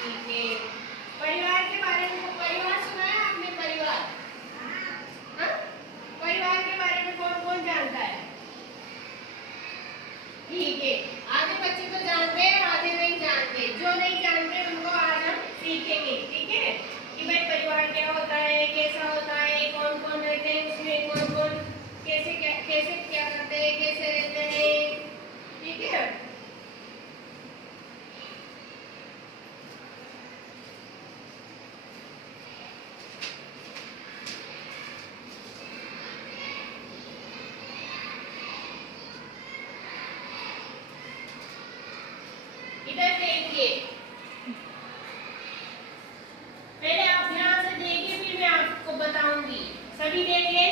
ठीक है। परिवार के बारे में, परिवार सुना है आपने? परिवार, हाँ? परिवार के बारे में कौन कौन जानता है? ठीक है, आधे बच्चे तो जानते हैं, आधे नहीं जानते। जो नहीं जानते उनको आज हम सीखेंगे, ठीक है, कि भाई परिवार क्या होता है, कैसा होता है, कौन कौन रहते हैं उसमें, कौन कौन कैसे क्या करते हैं, कैसे रहते हैं, ठीक है। इधर देखिए, पहले आप ध्यान से देखिए, फिर मैं आपको बताऊंगी। सभी देखिए,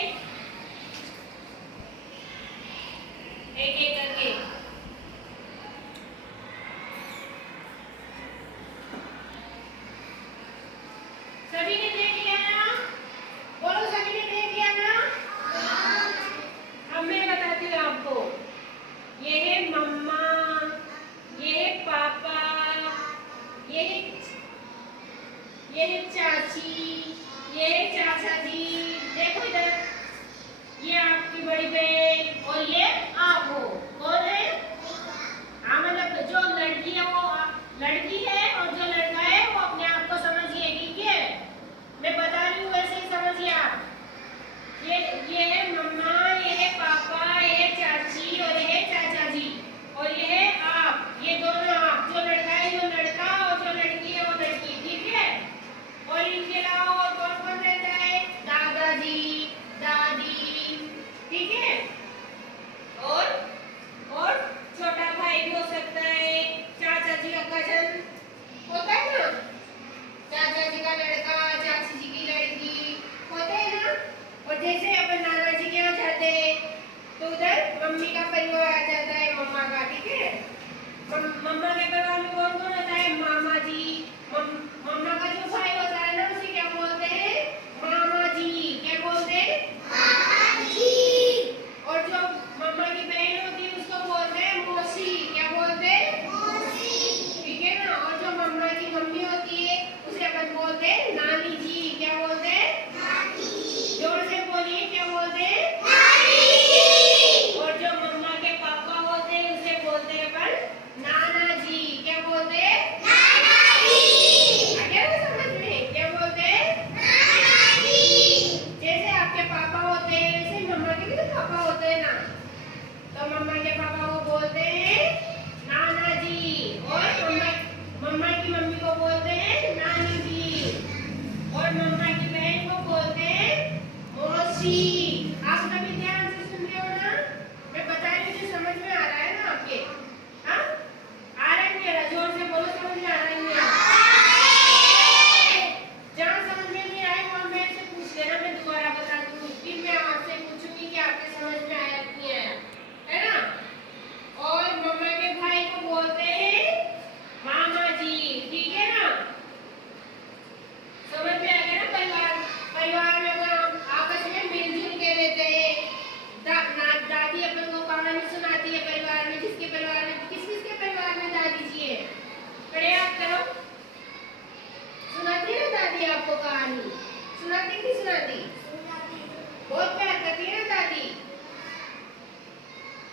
एक एक करके। सभी ने देख लिया ना? बोलो, सभी ने देख लिया ना? अब मैं बताती हूँ आपको। ये है मम्मा, ये है पापा, ये है चाची, ये है चाचा जी। देखो इधर, ये आपकी बड़ी बहन और ये आप हो। कौन है? हाँ, मतलब जो लड़की है वो लड़की है और जो लड़का है वो अपने आप को समझिए, ठीक है। मैं बता रही हूँ वैसे ही समझिए आप। ये है मम्मा, ये है पापा, ये है चाची और ये है चाचा जी, और ये है आप, ये दोनों आप। जो लड़का है वो लड़का और जो लड़की है वो लड़की, ठीक है। और इनके अलावा और कौन कौन रहता है? दादाजी, दादी, ठीक है। और छोटा भाई भी हो सकता है, चाचा जी का कजन होता है ना, चाचा जी का लड़का, चाची जी की लड़की होते हैं ना। और जैसे अपन नाना जी के यहाँ जाते हैं तो उधर मम्मी का परिवार आ जाता है, मम्मा का, ठीक है। मम्मा के परिवार में कौन कौन होता है? मामा जी, मम्मा का जो भाई होता है ना उसे क्या बोलते हैं? मामा जी। क्या बोलते हैं? मामा जी। और जो मम्मा की बहन होती है उसको बोलते हैं मौसी। क्या बोलते हैं? मौसी, ठीक है ना। और जो मम्मा की मम्मी होती है उसे अपन बोलते हैं नानी जी। क्या बोलते हैं? नानी जी। जोर से बोलिए, क्या बोलते हैं? नानी जी। और जो मम्मा के पापा होते हैं उसे बोलते हैं अपन नाना जी। क्या बोलते हैं? नाना जी। आ गया ना समझ में? क्या बोलते हैं? नाना जी। जैसे आपके पापा होते हैं वैसे मम्मा के भी तो पापा होते हैं ना, तो मम्मा के पापा को बोलते हैं नाना जी, और मम्मा की मम्मी को बोलते हैं नानी जी, और मम्मा की बहन को बोलते हैं मौसी। आप सभी ध्यान से सुन रहे हो ना? मैं बता रही हूँ, समझ में आ रहा है ना आपके? हाँ, आ रहा है मेरा? जोर से बोलो, समझ में आ रहा है मेरा? जहाँ समझ में नहीं आए वहाँ मेरे से पूछ लेना, मैं दोबारा बता दूंगी। फिर मैं आपसे पूछूंगी कि आपके समझ में आया कि नहीं आया, है ना। और मम्मा के भाई को बोलते हैं मामा जी, ठीक है ना। समझ में आ गया ना? परिवार में अपन आपस में मिलजुल के रहते हैं। दादी अपन को कहानी सुनाती है परिवार में। जिसके परिवार में, किस किस के परिवार में दादी जी है? खड़े हाथ करो। सुनाती है ना दादी आपको कहानी? सुनाती नहीं सुनाती? बहुत प्यार करती है ना दादी?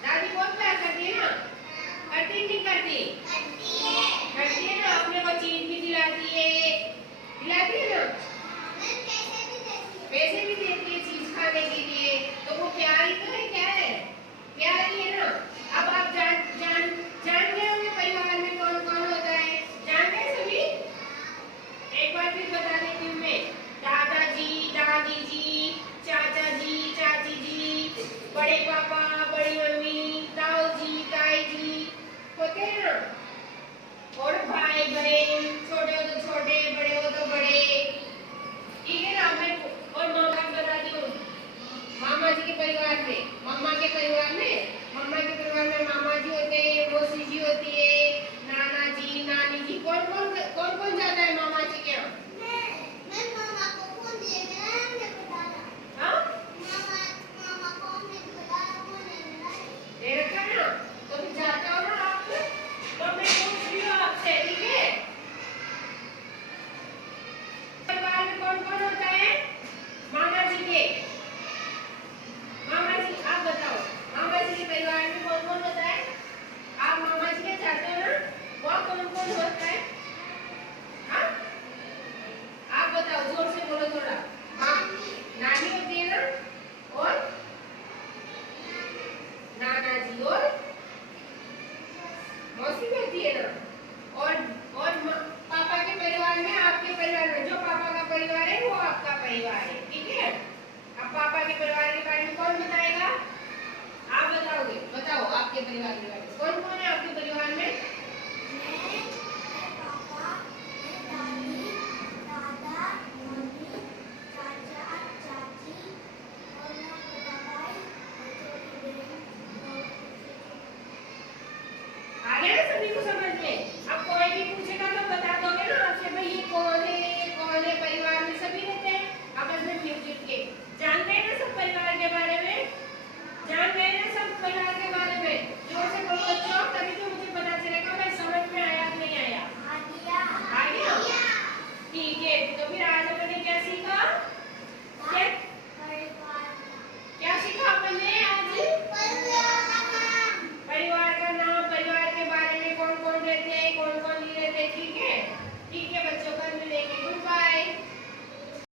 दादी बहुत प्यार करती है ना? करती नहीं करती? करती है ना। अपने को चीज भी दिलाती है ना। पैसे भी देती है चीज खाने के लिए, तो वो प्यार ही तो है। क्या है? प्यार ही है ना। अब आप जान गए होंगे परिवार में कौन कौन होता है? जान गए सभी? एक बार फिर बता देती हूँ मैं। दादाजी, दादी जी, चाचा जी, चाची जी, बड़े पापा, बड़ी मम्मी, ताऊ जी, ताई जी, होते हैं ना। सभी को समझ में। अब कोई भी